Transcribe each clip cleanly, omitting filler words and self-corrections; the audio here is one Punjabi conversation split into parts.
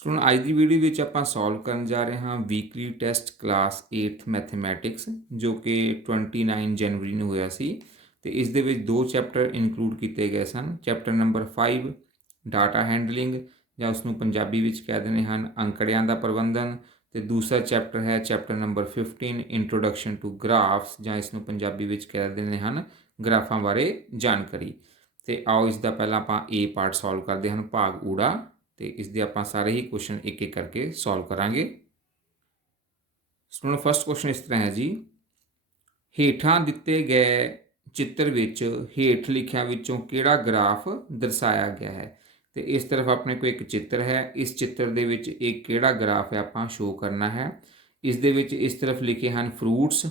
स्टूडेंट अज की वीडियो में आप सॉल्व कर जा रहे हैं weekly test class 8th mathematics जो कि 29 जनवरी में होया सी। तो इस दे विच दो चैप्टर इनकलूड किए गए सन। चैप्टर नंबर 5 डाटा हैंडलिंग या उसनों पंजाबी विच कह देने हैं अंकड़ियां का प्रबंधन। तो दूसरा चैप्टर है chapter number 15 introduction to graphs या इसनों पंजाबी विच कह देने हैं ग्राफां बारे जानकारी। तो आओ इसका पहला आप ए पार्ट सॉल्व करते हैं भाग ऊड़ा। तो इसके आप सारे ही क्वेश्चन एक एक करके सॉल्व करांगे। स्टूडेंट फर्स्ट क्वेश्चन इस तरह है जी, हेठां दिते गए चित्र विच हेठ लिखिया विचों किहड़ा ग्राफ दर्शाया गया है। तो इस तरफ अपने को एक चित्र है, इस चित्र दे विच एक किहड़ा ग्राफ है आपां शो करना है। इस दे विच इस तरफ लिखे हैं फ्रूट्स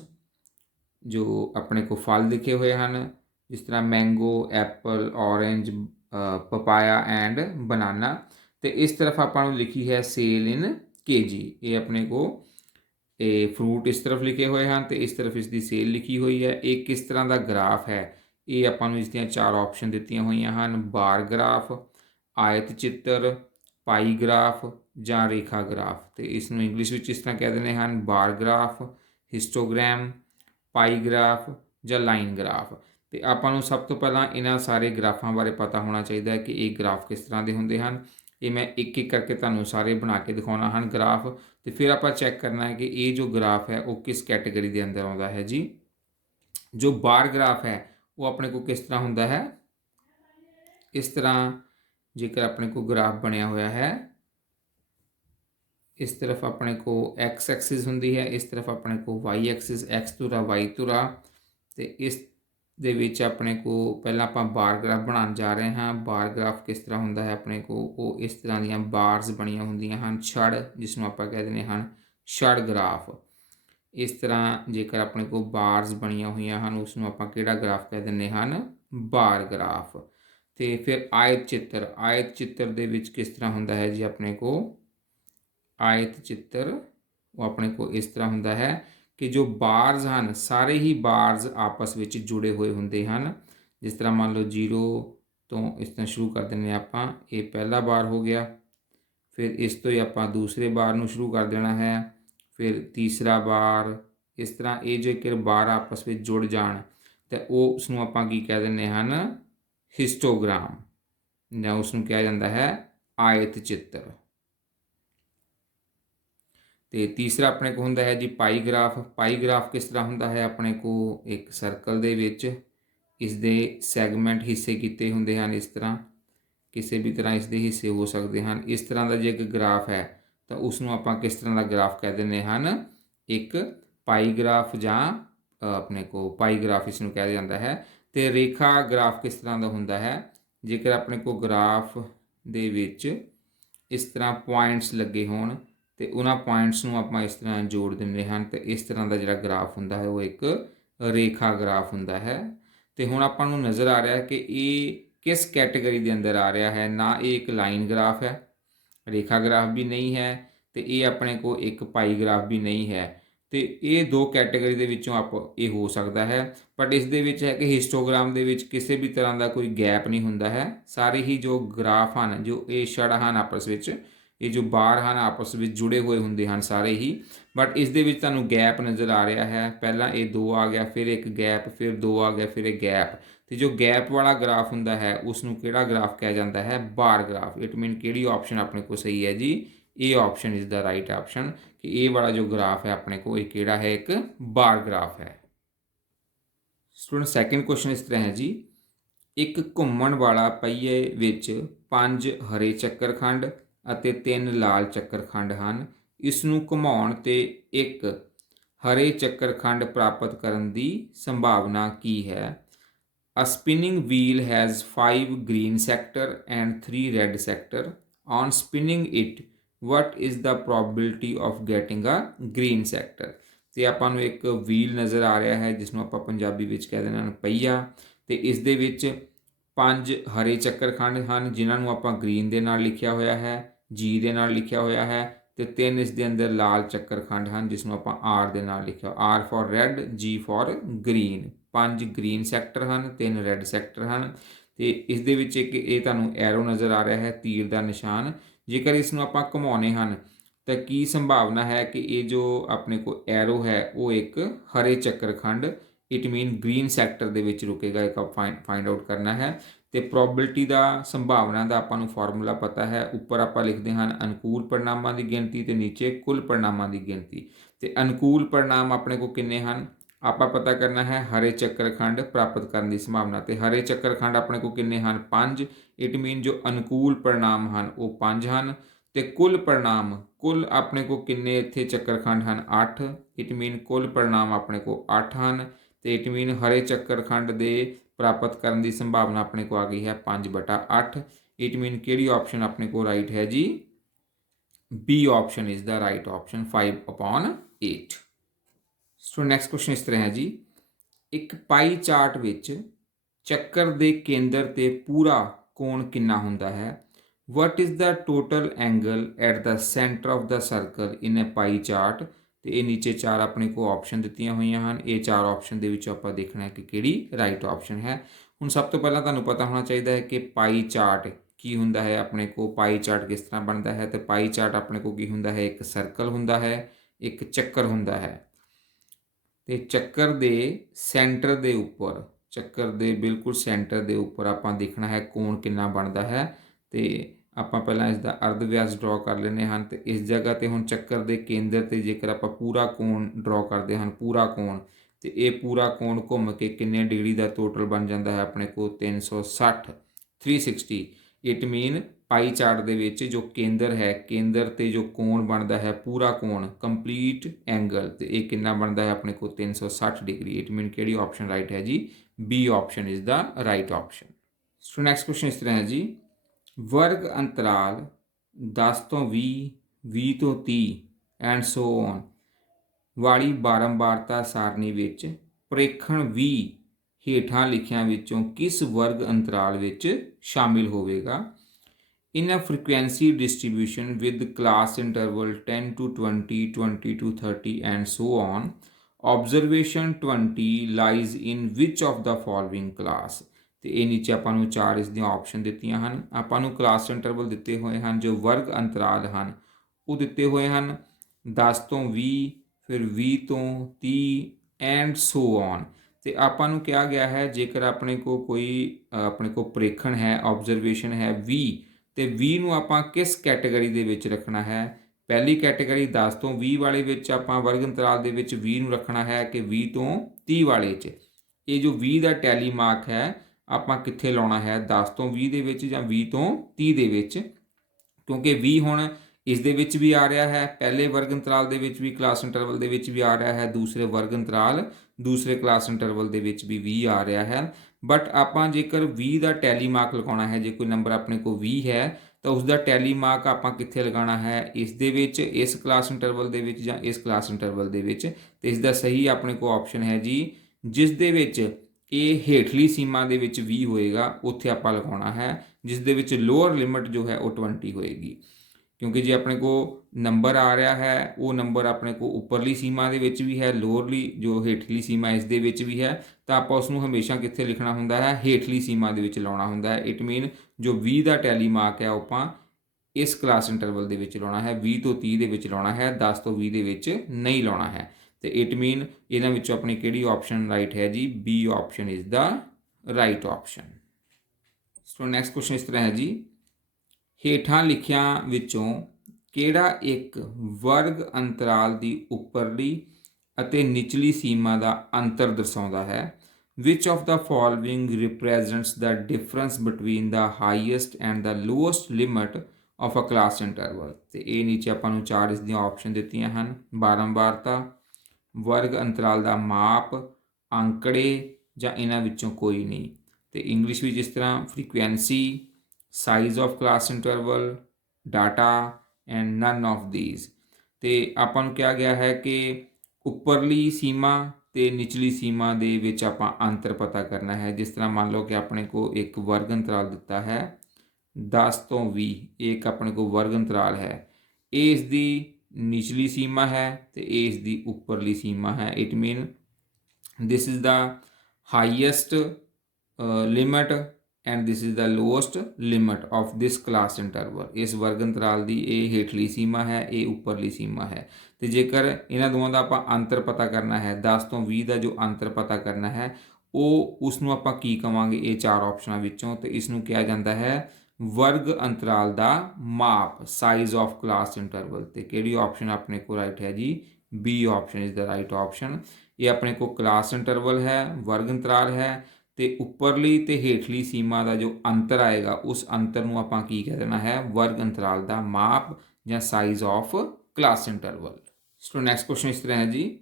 जो अपने को फल लिखे हुए हैं, जिस तरह mango, apple, orange, papaya and banana. तो इस तरफ आपां लिखी है सेल इन केजी। ये अपने को फ्रूट इस तरफ लिखे हुए हैं तो इस तरफ इसकी सेल लिखी हुई है। एक किस तरह का ग्राफ है, ये आपां इसदियां चार ऑप्शन दित्तियां हुई हैं, बार ग्राफ, आयत चित्र, पाई ग्राफ या रेखा ग्राफ। तो इसनों इंग्लिश में इस तरह कह देने हैं बार ग्राफ, हिस्टोग्राम, पाई ग्राफ या लाइन ग्राफ। तो आपां सब तो पहला इन्हां सारे ग्राफां बारे पता होना चाहिए कि ये ग्राफ किस तरह के होंगे हैं। ये मैं एक एक करके तुहानूं सारे बना के दिखाना है ग्राफ। तो फिर आप चैक करना है कि ये जो ग्राफ है वो किस कैटेगरी के अंदर आता है जी। जो बार ग्राफ है वो अपने को किस तरह होंदा है, इस तरह जेकर अपने को ग्राफ बनया हुआ है, इस तरफ अपने को एक्स एक्सिस होंदी है, इस तरफ अपने को वाई एक्सिस, एक्स तुरा वाई तुरा। तो इस दे विच अपने को पहला आप बार ग्राफ बनाने जा रहे हैं। बार ग्राफ किस तरह होंदा है, अपने को वो इस तरह दी बार्स बनिया होंदियां हैं, छड़ जिसनों आप कह देने हैं छड़ ग्राफ। इस तरह जेकर अपने को बार्स बनिया हुई हैं उसनों आप किहड़ा ग्राफ कह देने हैं, बार ग्राफ। तो फिर आयत चित्र, आयत चित्र दे विच किस तरह होंदा है जी, अपने को आयत चित्र वो अपने को इस तरह होंदा है कि जो बार्स हैं सारे ही बार्स आपस में जुड़े हुए होंगे हैं। जिस तरह मान लो 0 तो इस तरह शुरू कर देने आप, ये पहला बार हो गया, फिर इस तो ही आप दूसरे बार में शुरू कर देना है, फिर तीसरा बार। इस तरह ये जो एक बार आपस में जुड़ जान तो वो उसनों आप की कह देने हैं हिस्टोग्राम या उसनों कहा जाता है आयत चित्र। तो तीसरा अपने को होंदा है जी पाई ग्राफ। पाई ग्राफ किस तरह होंदा है, अपने को एक सर्कल दे विच इसदे सैगमेंट हिस्से किए होंदे हैं, इस तरह किसी भी तरह इसके हिस्से हो सकते हैं। इस तरह का जो एक ग्राफ है तो उसनों आप किस तरह का ग्राफ कह देने हैं, एक पाई ग्राफ या अपने को पाई ग्राफ इसनों कहा जाता है। तो रेखा ग्राफ किस तरह का होंदा है, जेकर अपने को ग्राफ दे विच इस तरह पॉइंट्स लगे होण तो उन्होंने पॉइंट्स में आप इस तरह जोड़ देंगे हैं। तो इस तरह का जो ग्राफ होंदा है वो एक रेखा ग्राफ होंदा है। तो हुण आपां नूं नज़र आ रहा है कि ये किस कैटेगरी के अंदर आ रहा है, ना ये एक लाइन ग्राफ है, रेखा ग्राफ भी नहीं है, तो ये अपने को एक पाई ग्राफ भी नहीं है। तो ये दो कैटेगरी के विचों आप ये हो सकता है। बट इस दे विच है कि हिस्टोग्राम दे विच किसी भी तरह का कोई गैप नहीं होंदा है। सारे ही जो ग्राफ हैं जो ये छड़ हैं आपस में, ये जो बार हैं आपस में जुड़े हुए होंगे हैं सारे ही। बट इस दे विच तुहानूं गैप नज़र आ रहा है, पहला ये 2 आ गया, फिर एक गैप, फिर 2 आ गया, फिर एक गैप। तो जो गैप वाला ग्राफ होंदा है उसनूं किहड़ा ग्राफ कहा जाता है, बार ग्राफ। इट मीन किहड़ी ऑप्शन अपने को सही है जी, A option is the right option कि ए वाला जो ग्राफ है अपने को एक किहड़ा है, एक बार ग्राफ है। स्टूडेंट सैकेंड क्वेश्चन इस तरह है जी, एक घूमण वाला पहिए विच 5 हरे ਚੱਕਰਖੰਡ ਅਤੇ 3 ਲਾਲ ਚੱਕਰਖੰਡ ਹਨ। ਇਸ ਨੂੰ ਘੁਮਾਉਣ ਤੇ ਇੱਕ ਹਰੇ ਚੱਕਰਖੰਡ ਪ੍ਰਾਪਤ ਕਰਨ ਦੀ ਸੰਭਾਵਨਾ ਕੀ ਹੈ। A spinning wheel has 5 green sector and 3 red sector. On spinning it, what is the probability of getting a green sector? ਤੇ ਆਪਾਂ ਨੂੰ ਇੱਕ wheel ਨਜ਼ਰ ਆ ਰਿਹਾ ਹੈ ਜਿਸ ਨੂੰ ਆਪਾਂ ਪੰਜਾਬੀ ਵਿੱਚ ਕਹਿ ਦਿੰਦੇ ਹਾਂ ਪਹੀਆ। ਤੇ ਇਸ ਦੇ ਵਿੱਚ 5 ਹਰੇ ਚੱਕਰਖੰਡ ਹਨ ਜਿਨ੍ਹਾਂ ਨੂੰ ਆਪਾਂ ਗ੍ਰੀਨ ਦੇ ਨਾਲ ਲਿਖਿਆ ਹੋਇਆ ਹੈ, ਜੀ ਦੇ ਨਾਲ ਲਿਖਿਆ ਹੋਇਆ ਹੈ, ਤੇ 3 ਇਸ ਦੇ ਅੰਦਰ ਲਾਲ ਚੱਕਰਖੰਡ ਹਨ ਜਿਸ ਨੂੰ ਆਪਾਂ ਆਰ ਦੇ ਨਾਲ ਲਿਖਿਆ, ਆਰ ਫॉर ਰੈੱਡ, ਜੀ ਫॉर ਗ੍ਰੀਨ। 5 ਗ੍ਰੀਨ ਸੈਕਟਰ ਹਨ, 3 ਰੈੱਡ ਸੈਕਟਰ ਹਨ। ਤੇ ਇਸ ਦੇ ਵਿੱਚ ਇੱਕ ਇਹ ਤੁਹਾਨੂੰ ਐਰੋ ਨਜ਼ਰ ਆ ਰਿਹਾ ਹੈ, ਤੀਰ ਦਾ ਨਿਸ਼ਾਨ, ਜੇਕਰ ਇਸ ਨੂੰ ਆਪਾਂ ਘੁਮਾਉਂਦੇ ਹਨ ਤਾਂ ਕੀ ਸੰਭਾਵਨਾ ਹੈ ਕਿ ਇਹ ਜੋ ਆਪਣੇ ਕੋਲ ਐਰੋ ਹੈ ਉਹ ਇੱਕ ਹਰੇ ਚੱਕਰਖੰਡ ਇਟ ਮੀਨ ਗ੍ਰੀਨ ਸੈਕਟਰ ਦੇ ਵਿੱਚ ਰੁਕੇਗਾ। ਇੱਕ ਫਾਈਂਡ ਆਊਟ ਕਰਨਾ ਹੈ। ਤੇ ਪ੍ਰੋਬੇਬਿਲਿਟੀ ਦਾ ਸੰਭਾਵਨਾ ਦਾ ਆਪਾਂ ਨੂੰ ਫਾਰਮੂਲਾ ਪਤਾ ਹੈ। ਉੱਪਰ ਆਪਾਂ ਲਿਖਦੇ ਹਨ ਅਨੁਕੂਲ परिणामां ਦੀ ਗਿਣਤੀ ਤੇ ਨੀਚੇ ਕੁੱਲ परिणामां ਦੀ ਗਿਣਤੀ। ਤੇ ਅਨੁਕੂਲ परिणाम ਆਪਣੇ ਕੋਲ ਕਿੰਨੇ ਹਨ ਆਪਾਂ ਪਤਾ ਕਰਨਾ ਹੈ। ਹਰੇ ਚੱਕਰਖੰਡ ਪ੍ਰਾਪਤ ਕਰਨ ਦੀ ਸੰਭਾਵਨਾ ਤੇ ਹਰੇ ਚੱਕਰਖੰਡ ਆਪਣੇ ਕੋਲ ਕਿੰਨੇ ਹਨ 5 ਇਟ ਮੀਨ ਜੋ ਅਨੁਕੂਲ परिणाम ਹਨ ਉਹ 5 ਹਨ। ਤੇ ਕੁੱਲ परिणाम ਕੁੱਲ ਆਪਣੇ ਕੋਲ ਕਿੰਨੇ ਇੱਥੇ ਚੱਕਰਖੰਡ ਹਨ 8 ਇਟ ਮੀਨ ਕੁੱਲ परिणाम ਆਪਣੇ ਕੋਲ 8 ਹਨ। ਤੇ ਇਟ ਮੀਨ ਹਰੇ ਚੱਕਰਖੰਡ ਦੇ ਪ੍ਰਾਪਤ ਕਰਨ ਦੀ ਸੰਭਾਵਨਾ ਆਪਣੇ ਕੋ ਆ ਗਈ ਹੈ 5/8। ਇਟ ਮੀਨ ਕਿਹੜੀ ਆਪਸ਼ਨ ਆਪਣੇ ਕੋ ਰਾਈਟ ਹੈ ਜੀ B option is the right option 5/8। So next question ਇਸ ਤਰ੍ਹਾਂ ਹੈ ਜੀ ਇੱਕ ਪਾਈ ਚਾਰਟ ਵਿੱਚ ਚੱਕਰ ਦੇ ਕੇਂਦਰ ਤੇ ਪੂਰਾ ਕੋਣ ਕਿੰਨਾ ਹੁੰਦਾ ਹੈ। What is the total angle at the centre of the circle in a pie chart. ਤੇ ਇਹ ਨੀਚੇ ਚਾਰ ਆਪਣੇ ਕੋ ਆਪਸ਼ਨ ਦਿੱਤੀਆਂ ਹੋਈਆਂ ਹਨ। ਇਹ ਚਾਰ ਆਪਸ਼ਨ ਦੇ ਵਿੱਚੋਂ ਆਪਾਂ ਦੇਖਣਾ ਹੈ ਕਿ ਕਿਹੜੀ ਰਾਈਟ ਆਪਸ਼ਨ ਹੈ। ਹੁਣ ਸਭ ਤੋਂ ਪਹਿਲਾਂ ਤੁਹਾਨੂੰ ਪਤਾ ਹੋਣਾ ਚਾਹੀਦਾ ਹੈ ਕਿ ਪਾਈ ਚਾਰਟ ਕੀ ਹੁੰਦਾ ਹੈ। ਆਪਣੇ ਕੋ ਪਾਈ ਚਾਰਟ ਕਿਸ ਤਰ੍ਹਾਂ ਬਣਦਾ ਹੈ। ਤੇ ਪਾਈ ਚਾਰਟ ਆਪਣੇ ਕੋ ਕੀ ਹੁੰਦਾ ਹੈ ਇੱਕ ਸਰਕਲ ਹੁੰਦਾ ਹੈ ਇੱਕ ਚੱਕਰ ਹੁੰਦਾ ਹੈ। ਤੇ ਚੱਕਰ ਦੇ ਸੈਂਟਰ ਦੇ ਉੱਪਰ ਚੱਕਰ ਦੇ ਬਿਲਕੁਲ ਸੈਂਟਰ ਦੇ ਉੱਪਰ ਆਪਾਂ ਦੇਖਣਾ ਹੈ ਕੋਣ ਕਿੰਨਾ ਬਣਦਾ ਹੈ। ਤੇ ਆਪਾਂ ਪਹਿਲਾਂ ਇਸ ਦਾ ਅਰਧ ਵਿਆਸ ਡਰਾ ਕਰ ਲੈਂਦੇ ਹਨ। ਤੇ ਇਸ ਜਗ੍ਹਾ ਤੇ ਹੁਣ ਚੱਕਰ ਦੇ ਕੇਂਦਰ ਤੇ ਜੇਕਰ ਆਪਾਂ ਪੂਰਾ ਕੋਣ ਡਰਾ ਕਰਦੇ ਹਨ ਪੂਰਾ ਕੋਣ ਤੇ ਇਹ ਪੂਰਾ ਕੋਣ ਘੁੰਮ ਕੇ ਕਿੰਨੇ ਡਿਗਰੀ ਦਾ ਟੋਟਲ ਬਣ ਜਾਂਦਾ ਹੈ ਆਪਣੇ ਕੋਲ 360 360। ਇਟ ਮੀਨ ਪਾਈ ਚਾਰਟ ਦੇ ਵਿੱਚ ਜੋ ਕੇਂਦਰ ਹੈ ਕੇਂਦਰ ਤੇ ਜੋ ਕੋਣ ਬਣਦਾ ਹੈ ਪੂਰਾ ਕੋਣ ਕੰਪਲੀਟ ਐਂਗਲ ਤੇ ਇਹ ਕਿੰਨਾ ਬਣਦਾ ਹੈ ਆਪਣੇ ਕੋਲ 360 ਡਿਗਰੀ। ਇਟ ਮੀਨ ਕਿਹੜੀ ਆਪਸ਼ਨ ਰਾਈਟ ਹੈ ਜੀ B option is the right option. So next question ਇਸ ਤਰ੍ਹਾਂ ਹੈ ਜੀ ਵਰਗ ਅੰਤਰਾਲ 10 ਤੋਂ 20 20 ਤੋਂ 30 ਐਂਡ ਸੋ ਔਨ ਵਾਲੀ ਬਾਰੰਬਾਰਤਾ ਸਾਰਣੀ ਵਿੱਚ ਪ੍ਰੇਖਣ 20 ਹੇਠਾਂ ਲਿਖਿਆਂ ਵਿੱਚੋਂ ਕਿਸ ਵਰਗ ਅੰਤਰਾਲ ਵਿੱਚ ਸ਼ਾਮਿਲ ਹੋਵੇਗਾ। In a frequency distribution with class interval 10 to 20 20 to 30 and so on observation 20 lies in which of the following class. ਤੇ ਇਹ ਨੀਚੇ ਆਪਾਂ ਨੂੰ ਚਾਰ ਇਸ ਦੀਆਂ ਆਪਸ਼ਨ ਦਿੱਤੀਆਂ ਹਨ। ਆਪਾਂ ਨੂੰ ਕਲਾਸ ਇੰਟਰਵਲ ਦਿੱਤੇ ਹੋਏ ਹਨ ਜੋ ਵਰਗ ਅੰਤਰਾਲ ਹਨ ਉਹ ਦਿੱਤੇ ਹੋਏ ਹਨ 10 ਤੋਂ 20 ਫਿਰ 20 ਤੋਂ 30 ਐਂਡ ਸੋ ਔਨ। ਤੇ ਆਪਾਂ ਨੂੰ ਕਿਹਾ ਗਿਆ ਹੈ ਜੇਕਰ ਆਪਣੇ ਕੋ ਕੋਈ ਆਪਣੇ ਕੋ ਪ੍ਰੇਖਣ ਹੈ ਆਬਜ਼ਰਵੇਸ਼ਨ ਹੈ 20 ਤੇ 20 ਨੂੰ ਆਪਾਂ ਕਿਸ ਕੈਟਾਗਰੀ ਦੇ ਵਿੱਚ ਰੱਖਣਾ ਹੈ। ਪਹਿਲੀ ਕੈਟਾਗਰੀ 10 ਤੋਂ 20 ਵਾਲੇ ਵਿੱਚ ਆਪਾਂ ਵਰਗ ਅੰਤਰਾਲ ਦੇ ਵਿੱਚ 20 ਨੂੰ ਰੱਖਣਾ ਹੈ ਕਿ 20 ਤੋਂ 30 ਵਾਲੇ 'ਚ ਇਹ ਜੋ 20 ਦਾ ਟੈਲੀ ਮਾਰਕ ਹੈ ਆਪਾਂ ਕਿੱਥੇ ਲਾਉਣਾ ਹੈ 10 ਤੋਂ 20 ਦੇ ਵਿੱਚ ਜਾਂ 20 ਤੋਂ 30 ਦੇ ਵਿੱਚ। ਕਿਉਂਕਿ 20 ਹੁਣ ਇਸ ਦੇ ਵਿੱਚ ਵੀ ਆ ਰਿਹਾ ਹੈ ਪਹਿਲੇ ਵਰਗ ਅੰਤਰਾਲ ਦੇ ਵਿੱਚ ਵੀ ਕਲਾਸ ਇੰਟਰਵਲ ਦੇ ਵਿੱਚ ਵੀ ਆ ਰਿਹਾ ਹੈ ਦੂਸਰੇ ਵਰਗ ਅੰਤਰਾਲ ਦੂਸਰੇ ਕਲਾਸ ਇੰਟਰਵਲ ਦੇ ਵਿੱਚ ਵੀ 20 ਆ ਰਿਹਾ ਹੈ। ਬਟ ਆਪਾਂ ਜੇਕਰ 20 ਦਾ ਟੈਲੀ ਮਾਰਕ ਲਗਾਉਣਾ ਹੈ ਜੇ ਕੋਈ ਨੰਬਰ ਆਪਣੇ ਕੋਲ 20 ਹੈ ਤਾਂ ਉਸ ਦਾ ਟੈਲੀ ਮਾਰਕ ਆਪਾਂ ਕਿੱਥੇ ਲਗਾਉਣਾ ਹੈ ਇਸ ਦੇ ਵਿੱਚ ਇਸ ਕਲਾਸ ਇੰਟਰਵਲ ਦੇ ਵਿੱਚ ਜਾਂ ਇਸ ਕਲਾਸ ਇੰਟਰਵਲ ਦੇ ਵਿੱਚ। ਤੇ ਇਸ ਦਾ ਸਹੀ ਆਪਣੇ ਕੋਲ ਆਪਸ਼ਨ ਹੈ ਜੀ ਜਿਸ ਦੇ ਵਿੱਚ ਇਹ ਹੇਠਲੀ ਸੀਮਾ ਦੇ ਵਿੱਚ 20 ਹੋਏਗਾ ਉੱਥੇ ਆਪਾਂ ਲਗਾਉਣਾ ਹੈ ਜਿਸ ਦੇ ਵਿੱਚ ਲੋਅਰ ਲਿਮਿਟ ਜੋ ਹੈ ਉਹ 20 ਹੋਏਗੀ। ਕਿਉਂਕਿ ਜੇ ਆਪਣੇ ਕੋ ਨੰਬਰ ਆ ਰਿਹਾ ਹੈ ਉਹ ਨੰਬਰ ਆਪਣੇ ਕੋ ਉੱਪਰਲੀ ਸੀਮਾ ਦੇ ਵਿੱਚ ਵੀ ਹੈ ਲੋਅਰਲੀ ਜੋ ਹੇਠਲੀ ਸੀਮਾ ਇਸ ਦੇ ਵਿੱਚ ਵੀ ਹੈ ਤਾਂ ਆਪਾਂ ਉਸ ਨੂੰ ਹਮੇਸ਼ਾ ਕਿੱਥੇ ਲਿਖਣਾ ਹੁੰਦਾ ਹੈ ਹੇਠਲੀ ਸੀਮਾ ਦੇ ਵਿੱਚ ਲਾਉਣਾ ਹੁੰਦਾ ਹੈ। ਇਟ ਮੀਨ ਜੋ 20 ਦਾ ਟੈਲੀ ਮਾਰਕ ਹੈ ਉਹ ਆਪਾਂ ਇਸ ਕਲਾਸ ਇੰਟਰਵਲ ਦੇ ਵਿੱਚ ਲਾਉਣਾ ਹੈ 20 ਤੋਂ 30 ਦੇ ਵਿੱਚ ਲਾਉਣਾ ਹੈ 10 ਤੋਂ 20 ਦੇ ਵਿੱਚ ਨਹੀਂ ਲਾਉਣਾ ਹੈ। ਤੇ ਇਟ ਮੀਨ ਇਹਨਾਂ ਵਿੱਚੋਂ ਆਪਣੀ ਕਿਹੜੀ ਆਪਸ਼ਨ ਰਾਈਟ ਹੈ ਜੀ B option is the right option. So next question ਇਸ ਤਰ੍ਹਾਂ ਹੈ ਜੀ ਹੇਠਾਂ ਲਿਖਿਆਂ ਵਿੱਚੋਂ ਕਿਹੜਾ ਇੱਕ ਵਰਗ ਅੰਤਰਾਲ ਦੀ ਉੱਪਰਲੀ ਅਤੇ ਨਿਚਲੀ ਸੀਮਾ ਦਾ ਅੰਤਰ ਦਰਸਾਉਂਦਾ ਹੈ। Which of the following represents the difference between the highest and the lowest limit of a class interval. ਤੇ ਇਹ ਨੀਚੇ ਆਪਾਂ ਨੂੰ ਚਾਰ ਇਸ ਦੀਆਂ ਆਪਸ਼ਨ ਦਿੱਤੀਆਂ ਹਨ ਬਾਰੰਬਾਰਤਾ ਵਰਗ ਅੰਤਰਾਲ ਦਾ ਮਾਪ ਅੰਕੜੇ ਜਾਂ ਇਹਨਾਂ ਵਿੱਚੋਂ ਕੋਈ ਨਹੀਂ। ਤੇ ਇੰਗਲਿਸ਼ ਵਿੱਚ ਇਸ ਤਰ੍ਹਾਂ frequency size of class interval data and none of these. ਤੇ ਆਪਾਂ ਨੂੰ ਕਿਹਾ ਗਿਆ ਹੈ ਕਿ ਉੱਪਰਲੀ ਸੀਮਾ ਤੇ ਨਿਚਲੀ ਸੀਮਾ ਦੇ ਵਿੱਚ ਆਪਾਂ ਅੰਤਰ ਪਤਾ ਕਰਨਾ ਹੈ। ਜਿਸ ਤਰ੍ਹਾਂ ਮੰਨ ਲਓ ਕਿ ਆਪਣੇ ਕੋਲ ਇੱਕ ਵਰਗ ਅੰਤਰਾਲ ਦਿੱਤਾ ਹੈ 10 ਤੋਂ 20 ਇੱਕ ਆਪਣੇ ਕੋਲ ਵਰਗ ਅੰਤਰਾਲ ਹੈ ਇਹ ਇਸ ਦੀ ਨਿਚਲੀ ਸੀਮਾ ਹੈ ਤੇ ਇਹ ਇਸ ਦੀ ਉੱਪਰਲੀ ਸੀਮਾ ਹੈ। It mean this is the highest limit and this is the lowest limit of this class interval. ਇਸ ਵਰਗ ਅੰਤਰਾਲ ਦੀ ਇਹ ਹੇਠਲੀ ਸੀਮਾ ਹੈ, ਇਹ ਉੱਪਰਲੀ ਸੀਮਾ ਹੈ। ਤੇ ਜੇਕਰ ਇਹਨਾਂ ਦੋਵਾਂ ਦਾ ਆਪਾਂ ਅੰਤਰ ਪਤਾ ਕਰਨਾ ਹੈ, 10 ਤੋਂ 20 ਦਾ ਜੋ ਅੰਤਰ ਪਤਾ ਕਰਨਾ ਹੈ, ਉਹ ਉਸ ਨੂੰ ਆਪਾਂ ਕੀ ਕਵਾਂਗੇ ਇਹ ਚਾਰ ਆਪਸ਼ਨਾਂ ਵਿੱਚੋਂ? ਤੇ ਇਸ ਨੂੰ ਕਿਹਾ ਜਾਂਦਾ ਹੈ ਵਰਗ ਅੰਤਰਾਲ ਦਾ ਮਾਪ, ਸਾਈਜ਼ ਆਫ ਕਲਾਸ ਇੰਟਰਵਲ। ਤੇ ਕਿਹੜੀ ਆਪਸ਼ਨ ਆਪਣੇ ਕੋਲ ਰਾਈਟ ਹੈ ਜੀ? B option is the right option. ਇਹ ਆਪਣੇ ਕੋਲ ਕਲਾਸ ਇੰਟਰਵਲ ਹੈ, ਵਰਗ ਅੰਤਰਾਲ ਹੈ, ਤੇ ਉੱਪਰਲੀ ਤੇ ਹੇਠਲੀ ਸੀਮਾ ਦਾ ਜੋ ਅੰਤਰ ਆਏਗਾ ਉਸ ਅੰਤਰ ਨੂੰ ਆਪਾਂ ਕੀ ਕਹਿ ਦੇਣਾ ਹੈ? ਵਰਗ ਅੰਤਰਾਲ ਦਾ ਮਾਪ ਜਾਂ size of class interval. So next question ਇਸ ਤਰ੍ਹਾਂ ਹੈ ਜੀ,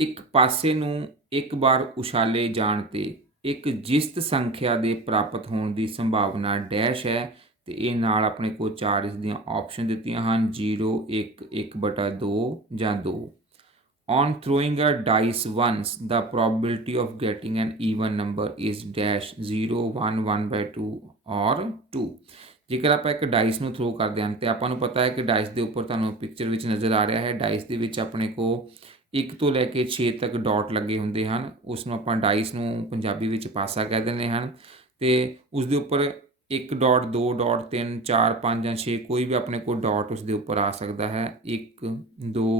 ਇੱਕ ਪਾਸੇ ਨੂੰ ਇੱਕ ਵਾਰ ਉਛਾਲੇ ਜਾਣ ਤੇ ਇੱਕ ਜਿਸਤ ਸੰਖਿਆ ਦੇ ਪ੍ਰਾਪਤ ਹੋਣ ਦੀ ਸੰਭਾਵਨਾ ਡੈਸ਼ ਹੈ। ਤੇ ਇਹ ਨਾਲ ਆਪਣੇ ਕੋਲ ਚਾਰ ਇਸ ਦੀਆਂ ਆਪਸ਼ਨ ਦਿੱਤੀਆਂ ਹਨ, 0, 1, 1/2 ਜਾਂ 2। On throwing a dice once, the probability of getting an even number is dash 0, 1, 1/2 or 2। ਜੇਕਰ ਆਪਾਂ ਇੱਕ ਡਾਈਸ ਨੂੰ ਥਰੋ ਕਰਦੇ ਹਨ ਤੇ ਆਪਾਂ ਨੂੰ ਪਤਾ ਹੈ ਕਿ ਡਾਈਸ ਦੇ ਉੱਪਰ ਤੁਹਾਨੂੰ ਪਿਕਚਰ ਵਿੱਚ ਨਜ਼ਰ ਆ ਰਿਹਾ ਹੈ, ਡਾਈਸ ਦੇ ਵਿੱਚ ਆਪਣੇ ਕੋਲ 1 ਤੋਂ ਲੈ ਕੇ 6 ਤੱਕ ਡਾਟ ਲੱਗੇ ਹੁੰਦੇ ਹਨ। ਉਸ ਨੂੰ ਆਪਾਂ ਡਾਈਸ ਨੂੰ ਪੰਜਾਬੀ ਵਿੱਚ ਪਾਸਾ ਕਹਿ ਦਿੰਦੇ ਹਨ। ਤੇ ਉਸ ਦੇ ਉੱਪਰ 1 ਡਾਟ, 2 ਡਾਟ, 3, 4, 5 ਜਾਂ 6 ਕੋਈ ਵੀ ਆਪਣੇ ਕੋਲ ਡਾਟ ਉਸ ਦੇ ਉੱਪਰ ਆ ਸਕਦਾ ਹੈ। 1, 2,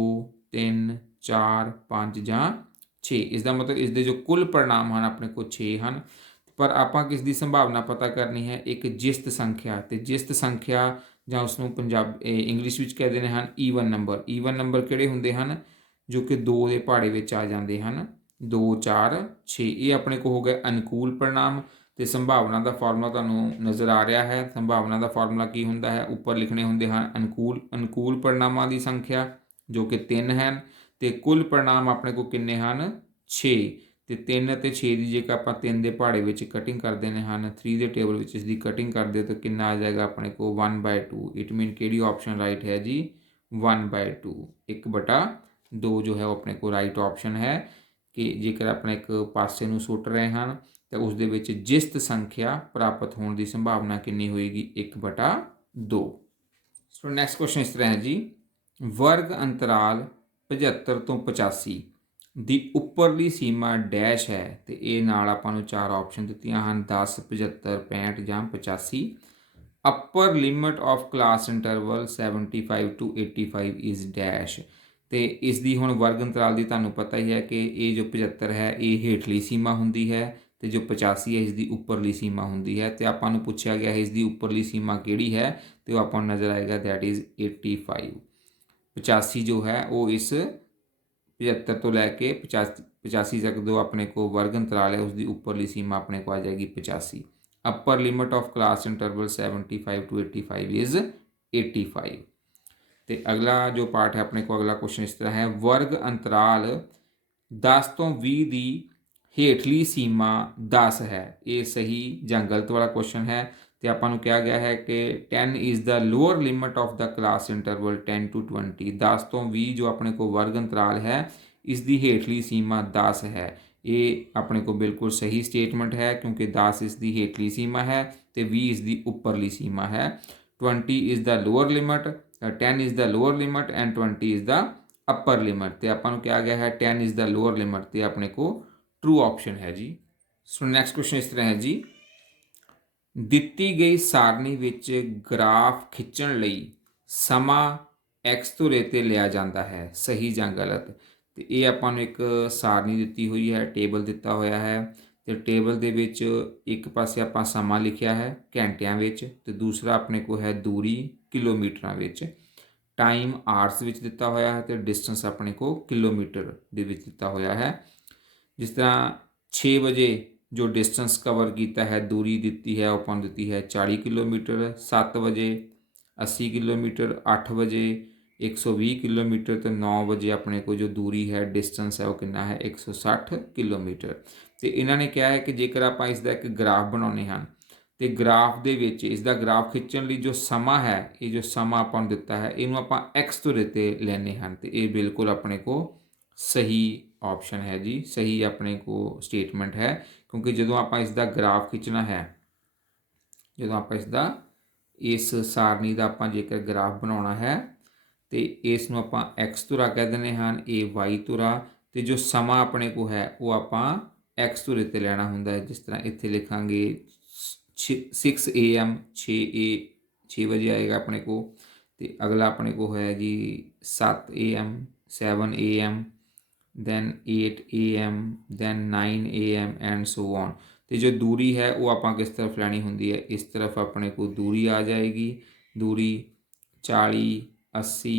3, 4, 5 ਜਾਂ 6। ਇਸ ਦਾ ਮਤਲਬ ਇਸ ਦੇ ਜੋ ਕੁੱਲ ਪਰਿਣਾਮ ਹਨ ਆਪਣੇ ਕੋਲ 6 ਹਨ। ਪਰ ਆਪਾਂ ਕਿਸ ਦੀ ਸੰਭਾਵਨਾ ਪਤਾ ਕਰਨੀ ਹੈ? ਇੱਕ ਜਿਸਤ ਸੰਖਿਆ। ਤੇ ਜਿਸਤ ਸੰਖਿਆ ਜਾਂ ਉਸ ਨੂੰ ਇੰਗਲਿਸ਼ ਵਿੱਚ ਕਹਿੰਦੇ ਨੇ ਹਨ ਈਵਨ ਨੰਬਰ। ਈਵਨ ਨੰਬਰ ਕਿਹੜੇ ਹੁੰਦੇ ਹਨ? ਜੋ ਕਿ 2 ਦੇ ਪਹਾੜੇ ਵਿੱਚ ਆ ਜਾਂਦੇ ਹਨ, 2, 4, 6। ਇਹ ਆਪਣੇ ਕੋਲ ਹੋ ਗਿਆ ਅਨੁਕੂਲ ਪਰਿਣਾਮ। ਤੇ ਸੰਭਾਵਨਾ ਦਾ ਫਾਰਮੂਲਾ ਤੁਹਾਨੂੰ ਨਜ਼ਰ ਆ ਰਿਹਾ ਹੈ। ਸੰਭਾਵਨਾ ਦਾ ਫਾਰਮੂਲਾ ਕੀ ਹੁੰਦਾ ਹੈ? ਉੱਪਰ ਲਿਖਣੇ ਹੁੰਦੇ ਹਨ ਅਨੁਕੂਲ ਪਰਿਣਾਮਾਂ ਦੀ ਸੰਖਿਆ ਜੋ ਕਿ 3 ਹਨ, ਤੇ ਕੁੱਲ ਪਰਿਣਾਮ ਆਪਣੇ ਕੋਲ ਕਿੰਨੇ ਹਨ? 6। ਤੇ 3 ਅਤੇ 6 ਦੀ ਜੇਕਰ ਆਪਾਂ 3 ਦੇ ਪਹਾੜੇ ਵਿੱਚ ਕਟਿੰਗ ਕਰ ਦਿੰਦੇ ਹਨ, 3 ਦੇ ਟੇਬਲ ਵਿੱਚ ਇਸ ਦੀ ਕਟਿੰਗ ਕਰਦੇ ਹੋ ਤਾਂ ਕਿੰਨਾ ਆ ਜਾਏਗਾ ਆਪਣੇ ਕੋਲ? 1/2। ਇਟ ਮੀਨ ਕਿਹੜੀ ਆਪਸ਼ਨ ਰਾਈਟ ਹੈ ਜੀ? 1/2, 1/2 ਜੋ ਹੈ ਉਹ ਆਪਣੇ ਕੋਲ ਰਾਈਟ ਆਪਸ਼ਨ ਹੈ। ਕਿ ਜੇਕਰ ਆਪਾਂ ਇੱਕ ਪਾਸੇ ਨੂੰ ਸੁੱਟ ਰਹੇ ਹਨ ਤਾਂ ਉਸ ਦੇ ਵਿੱਚ ਜਿਸਤ ਸੰਖਿਆ ਪ੍ਰਾਪਤ ਹੋਣ ਦੀ ਸੰਭਾਵਨਾ ਕਿੰਨੀ ਹੋਏਗੀ? 1/2। ਸੋ ਨੈਕਸਟ ਕੁਐਸਚਨ ਇਸ ਤਰ੍ਹਾਂ ਹੈ ਜੀ, ਵਰਗ ਅੰਤਰਾਲ 75 ਤੋਂ 85 ਦੀ ਉੱਪਰਲੀ ਸੀਮਾ ਡੈਸ਼ ਹੈ। ਤੇ ਇਹ ਨਾਲ ਆਪਾਂ ਨੂੰ ਚਾਰ ਆਪਸ਼ਨ ਦਿੱਤੀਆਂ ਹਨ, 10, 75, 65 ਜਾਂ 85। Upper limit of class interval 75 to 85 is dash. ਤੇ ਇਸ ਦੀ ਹੁਣ ਵਰਗ ਅੰਤਰਾਲ ਦੀ ਤੁਹਾਨੂੰ ਪਤਾ ਹੀ ਹੈ ਕਿ ਇਹ ਜੋ 75 ਹੈ ਇਹ ਹੇਠਲੀ ਸੀਮਾ ਹੁੰਦੀ ਹੈ, ਤੇ ਜੋ 85 ਹੈ ਇਸ ਦੀ ਉੱਪਰਲੀ ਸੀਮਾ ਹੁੰਦੀ ਹੈ। ਤੇ ਆਪਾਂ ਨੂੰ ਪੁੱਛਿਆ ਗਿਆ ਹੈ ਇਸ ਦੀ ਉੱਪਰਲੀ ਸੀਮਾ ਕਿਹੜੀ ਹੈ, ਤੇ ਉਹ ਆਪਾਂ ਨੂੰ ਨਜ਼ਰ ਆਏਗਾ ਦੈਟ ਇਜ਼ 85। 85 ਜੋ ਹੈ ਉਹ ਇਸ 75 ਤੋਂ ਲੈ ਕੇ 85 ਤੱਕ ਜੋ ਆਪਣੇ ਕੋਲ ਵਰਗ ਅੰਤਰਾਲ ਹੈ ਉਸ ਦੀ ਉੱਪਰਲੀ ਸੀਮਾ ਆਪਣੇ ਕੋਲ ਆ ਜਾਏਗੀ 85। Upper limit of class interval 75 to 85 is 85। ਤੇ ਅਗਲਾ ਜੋ ਪਾਰਟ ਹੈ ਆਪਣੇ ਕੋਲ, ਅਗਲਾ ਕੁਐਸਚਨ ਇਸ ਤਰ੍ਹਾਂ ਹੈ, ਵਰਗ ਅੰਤਰਾਲ 10 ਤੋਂ 20 ਦੀ ਹੇਠਲੀ ਸੀਮਾ 10 ਹੈ। ਇਹ ਸਹੀ ਜਾਂ ਗਲਤ ਵਾਲਾ ਕੁਐਸਚਨ ਹੈ। ਤੇ ਆਪਾਂ ਨੂੰ ਕਿਹਾ ਗਿਆ ਹੈ ਕਿ 10 is the lower limit of the class interval 10 to 20। 10 ਤੋਂ 20 ਜੋ ਆਪਣੇ ਕੋਲ ਵਰਗ ਅੰਤਰਾਲ ਹੈ ਇਸ ਦੀ ਹੇਠਲੀ ਸੀਮਾ 10 ਹੈ। ਇਹ ਆਪਣੇ ਕੋਲ ਬਿਲਕੁਲ ਸਹੀ ਸਟੇਟਮੈਂਟ ਹੈ ਕਿਉਂਕਿ 10 ਇਸ ਦੀ ਹੇਠਲੀ ਸੀਮਾ ਹੈ ਤੇ 20 ਇਸ ਦੀ ਉੱਪਰਲੀ ਸੀਮਾ ਹੈ। 20 is the lower limit, 10 is the lower limit and 20 is the upper limit. ਤੇ ਆਪਾਂ ਨੂੰ ਕਿਹਾ ਗਿਆ ਹੈ 10 ਇਜ਼ ਦਾ ਲੋਅਰ ਲਿਮਟ, ਤੇ ਆਪਣੇ ਕੋਲ ਟਰੂ ਆਪਸ਼ਨ ਹੈ ਜੀ। ਸੋ ਨੈਕਸਟ ਕੁਐਸਚਨ ਇਸ ਤਰ੍ਹਾਂ ਹੈ ਜੀ, ਦਿੱਤੀ ਗਈ ਸਾਰਣੀ ਵਿੱਚ ਗ੍ਰਾਫ ਖਿੱਚਣ ਲਈ ਸਮਾਂ x ਧੁਰੇ 'ਤੇ ਲਿਆ ਜਾਂਦਾ ਹੈ, ਸਹੀ ਜਾਂ ਗਲਤ। ਤੇ ਇਹ ਆਪਾਂ ਨੂੰ ਇੱਕ ਸਾਰਣੀ ਦਿੱਤੀ ਹੋਈ ਹੈ, ਟੇਬਲ ਦਿੱਤਾ ਹੋਇਆ ਹੈ, ਤੇ ਟੇਬਲ ਦੇ ਵਿੱਚ ਇੱਕ ਪਾਸੇ ਆਪਾਂ ਸਮਾਂ ਲਿਖਿਆ ਹੈ ਘੰਟਿਆਂ ਵਿੱਚ, ਤੇ ਦੂਸਰਾ ਆਪਣੇ ਕੋਲ ਹੈ ਦੂਰੀ ਕਿਲੋਮੀਟਰਾਂ ਵਿੱਚ। ਟਾਈਮ ਆਰਸ ਵਿੱਚ ਦਿੱਤਾ ਹੋਇਆ ਹੈ ਤੇ ਡਿਸਟੈਂਸ ਆਪਣੇ ਕੋਲ ਕਿਲੋਮੀਟਰ ਦੇ ਵਿੱਚ ਦਿੱਤਾ ਹੋਇਆ ਹੈ। ਜਿਸ ਤਰ੍ਹਾਂ 6 ਵਜੇ ਜੋ ਡਿਸਟੈਂਸ ਕਵਰ ਕੀਤਾ ਹੈ, ਦੂਰੀ ਦਿੱਤੀ ਹੈ ਉਹ ਆਪਾਂ ਨੂੰ ਦਿੱਤੀ ਹੈ 40 ਕਿਲੋਮੀਟਰ, 7 ਵਜੇ 80 ਕਿਲੋਮੀਟਰ, 8 ਵਜੇ 120 ਕਿਲੋਮੀਟਰ, ਤੇ 9 ਵਜੇ ਆਪਣੇ ਕੋਲ ਜੋ ਦੂਰੀ ਹੈ ਡਿਸਟੈਂਸ ਹੈ ਉਹ ਕਿੰਨਾ ਹੈ 160 ਕਿਲੋਮੀਟਰ। ਤੇ ਇਹਨਾਂ ਨੇ ਕਿਹਾ ਹੈ ਕਿ ਜੇਕਰ ਆਪਾਂ ਇਸ ਦਾ ਇੱਕ ਗ੍ਰਾਫ ਬਣਾਉਣੇ ਹਨ ਤੇ ਗ੍ਰਾਫ ਦੇ ਵਿੱਚ ਇਸ ਦਾ ਗ੍ਰਾਫ ਖਿੱਚਣ ਲਈ ਜੋ ਸਮਾਂ ਹੈ, ਇਹ ਜੋ ਸਮਾਂ ਆਪਾਂ ਨੂੰ ਦਿੱਤਾ ਹੈ ਇਹਨੂੰ ਆਪਾਂ x ਧੁਰੇ 'ਤੇ ਲੈਣੇ ਹਨ। ਤੇ ਇਹ ਬਿਲਕੁਲ ਆਪਣੇ ਕੋਲ ਸਹੀ ਆਪਸ਼ਨ ਹੈ ਜੀ, ਸਹੀ ਆਪਣੇ ਕੋਲ ਸਟੇਟਮੈਂਟ ਹੈ। ਕਿਉਂਕਿ ਜਦੋਂ ਆਪਾਂ ਇਸ ਦਾ ਗ੍ਰਾਫ ਖਿੱਚਣਾ ਹੈ, ਜਦੋਂ ਆਪਾਂ ਇਸ ਸਾਰਣੀ ਦਾ ਆਪਾਂ ਜੇਕਰ ਗ੍ਰਾਫ ਬਣਾਉਣਾ ਹੈ ਤੇ ਇਸ ਨੂੰ ਆਪਾਂ x ਧੁਰਾ ਕਹਿ ਦਿੰਦੇ ਹਨ, ਇਹ y ਧੁਰਾ, ਤੇ ਜੋ ਸਮਾਂ ਆਪਣੇ ਕੋਲ ਹੈ ਉਹ ਆਪਾਂ x ਧੁਰੇ 'ਤੇ ਲੈਣਾ ਹੁੰਦਾ ਹੈ। ਜਿਸ ਤਰ੍ਹਾਂ ਇੱਥੇ ਲਿਖਾਂਗੇ 6 AM 6 बजे आएगा अपने को। तो अगला अपने को है जी 7 AM 7 AM then 8 AM then 9 AM and so on. तो जो दूरी है वो आप किस तरफ लैनी होंगी है, इस तरफ अपने को दूरी आ जाएगी। दूरी 40 80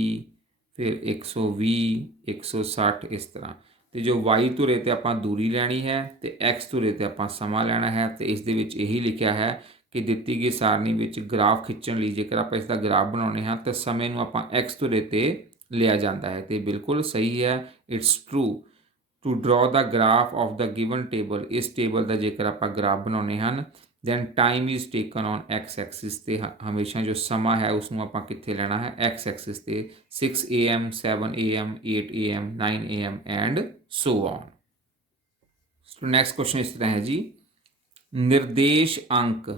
फिर 120 160 इस तरह। तो जो वाई धुरे ते आपां दूरी लैनी है तो एक्स धुरे ते आपां समा लैना है। तो इस दे विच यही लिखा है कि दित्ती गई सारणी विच ग्राफ खिंचण लई जेकर आपां इसदा ग्राफ बनाउणे हां तो समय नूं आपां एक्स धुरे ते लिया जाता है। तो बिल्कुल सही है, it's true. To draw the graph of the given table, इस टेबल का जेकर आप ग्राफ बनाने हैं then time is taken on x axis ते हमेशा जो समा है उसनों आप कित्थे लेना है एक्स एक्सिस ते 6 AM 7 AM 8 AM 9 AM and so on. So next question इस तरह है जी, निर्देश अंक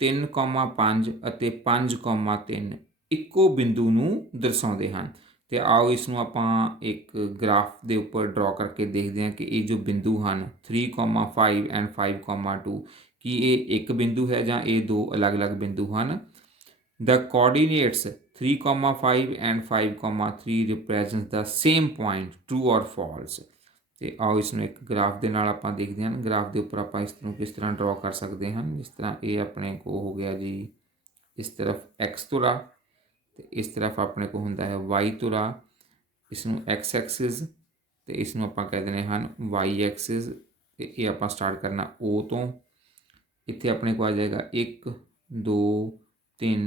3,5 ਅਤੇ 5,3 ਇੱਕੋ ਬਿੰਦੂ ਨੂੰ ਦਰਸਾਉਂਦੇ ਹਨ। तो आओ इसनों आपां एक ग्राफ के उपर ड्रॉ करके देखते हैं कि ये जो बिंदु हैं 3,5 एंड 5,2 कि ये एक बिंदु है जां ये दो अलग अलग बिंदु हैं। The coordinates 3,5 and 5,3 represent the same point, true और फॉल्स। तो आओ इसनों एक ग्राफ के नाल आपां देखते हैं। ग्राफ के उपर आपां इसनों किस तरह ड्रॉ कर सकते हैं। जिस तरह ये अपने को हो गया जी, इस तरफ एक्स धुरा तो इस तरफ अपने को होंदा है वाई धुरा, इसनों एक्स एक्सिस तो इसनों आपां कह देने हैं वाई एक्सिस। तो ये आपां स्टार्ट करना ओ तो, इत्थे अपने को आ जाएगा 1 2 3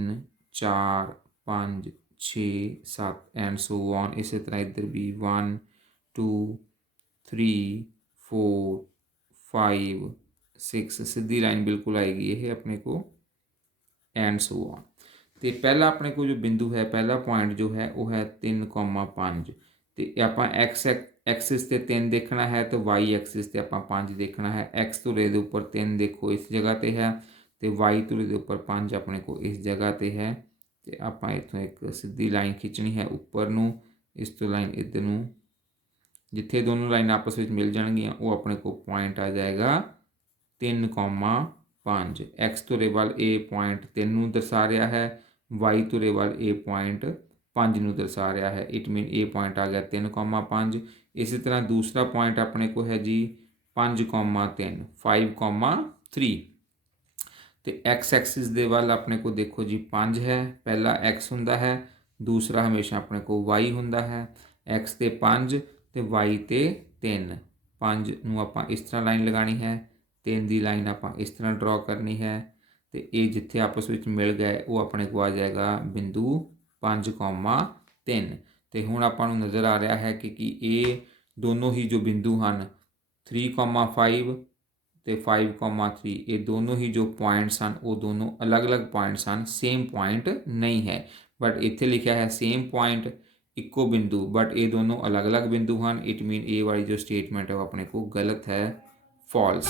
4 5 6 7 एंड सो ऑन। इस तरह इधर भी 1 2 3 4 5 6 सीधी लाइन बिल्कुल आएगी ये अपने को एंड सो ऑन। तो पहला अपने को जो बिंदु है, पहला पॉइंट जो है वो है 3,5। तो आप एक्स एक्सिस से 3 देखना है तो वाई एक्सिस से आप 5 देखना है। एक्स धुरे के उपर 3 देखो इस जगह पर है तो वाई धुरे के उपर 5 अपने को इस जगह पर है। तो आप इतों एक सीधी लाइन खिंचनी है उपर नूं, इस तो लाइन इधर नूं, जिथे दोनों लाइन आपस में मिल जाएगियाँ वो अपने को पॉइंट आ जाएगा 3,5। एक्स धुरे वाल ए पॉइंट 3 नूं दर्शा रहा है, वाई धुरे वाल ए पॉइंट 5 नूं दर्शा रहा है। इट मीन ए पॉइंट आ गया 3,5। इसी तरह दूसरा पॉइंट अपने को है जी 5,3 5,3। तो एक्स एक्सिस दे वाल अपने को देखो जी 5 है, पहला एक्स हुंदा है, दूसरा हमेशा अपने को वाई हुंदा है। एक्स ते 5 तो वाई ते 3। 5 नूं आपां इस तरह लाइन लगानी है, 3 की लाइन आपां इस तरह ड्रॉ करनी है। तो ये जिथे आपस में मिल गए वो अपने को आ जाएगा बिंदु 5,3। तो हुण आपां नूं नज़र आ रहा है कि ये दोनों ही जो बिंदु हैं 3,5 तो 5,3 ये दोनों ही जो पॉइंट्स हैं वो दोनों अलग अलग पॉइंट्स हैं, सेम पॉइंट नहीं है। बट इत्थे लिखा है सेम पॉइंट इक्को बिंदु, बट ये दोनों अलग अलग बिंदु हैं। इट मीन ये वाली जो स्टेटमेंट है वो अपने को गलत है, फॉल्स।